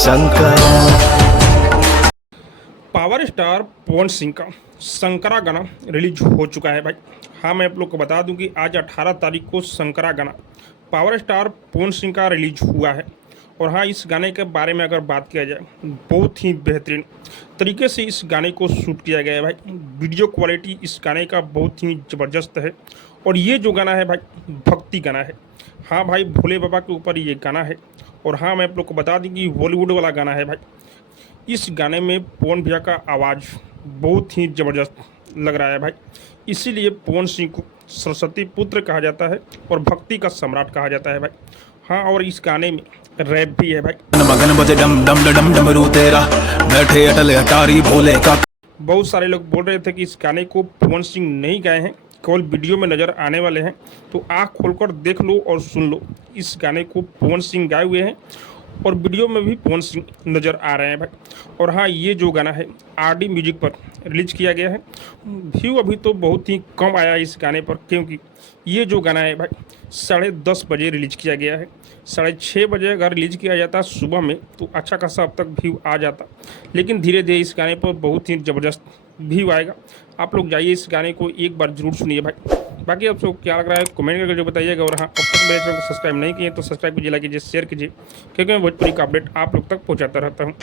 Shankar. Power star Pawan Singh का शंकरा गाना release हो चुका है भाई। हाँ, मैं आप लोग को बता दूं कि आज 18 तारीख को शंकरा गाना पावर स्टार पवन सिंह का रिलीज हुआ है। और हाँ, इस गाने के बारे में अगर बात किया जाए, बहुत ही बेहतरीन तरीके से इस गाने को शूट किया गया है भाई। वीडियो क्वालिटी इस गाने का बहुत ही ज़बरदस्त है। और ये जो गाना है भाई, भक्ति गाना है। हाँ भाई, भोले बाबा के ऊपर ये गाना है। और हाँ, मैं आप लोग को बता दूं कि बॉलीवुड वाला गाना है भाई। इस गाने में पवन भैया का आवाज़ बहुत ही ज़बरदस्त लग रहा है भाई। इसीलिए पवन सिंह को सरस्वती पुत्र कहा जाता है और भक्ति का सम्राट कहा जाता है भाई। हाँ, और इस गाने में रैप भी है भाई। मगन बजे डम डम डम डमरू तेरा, बैठे अटल अटारी भोले का। बहुत सारे लोग बोल रहे थे कि इस गाने को पवन सिंह नहीं गाए हैं, केवल वीडियो में नज़र आने वाले हैं। तो आँख खोलकर देख लो और सुन लो, इस गाने को पवन सिंह गाए हुए हैं और वीडियो में भी पवन सिंह नज़र आ रहे हैं भाई। और हाँ, ये जो गाना है आरडी म्यूजिक पर रिलीज किया गया है। व्यू अभी तो बहुत ही कम आया है इस गाने पर, क्योंकि ये जो गाना है भाई 10:30 बजे रिलीज किया गया है। 6:30 बजे अगर रिलीज किया जाता सुबह में तो अच्छा खासा अब तक व्यू आ जाता। लेकिन धीरे धीरे इस गाने पर बहुत ही ज़बरदस्त व्यू आएगा। आप लोग जाइए, इस गाने को एक बार जरूर सुनिए भाई। बाकी आप सबको क्या लग रहा है कमेंट करके जो बताइएगा। और हाँ, अब तक मेरे चैनल को सब्सक्राइब नहीं किए तो सब्सक्राइब कीजिए, लाइक कीजिए, शेयर कीजिए, क्योंकि मैं भोजपुरी का अपडेट आप लोग तक पहुँचाता रहता हूँ।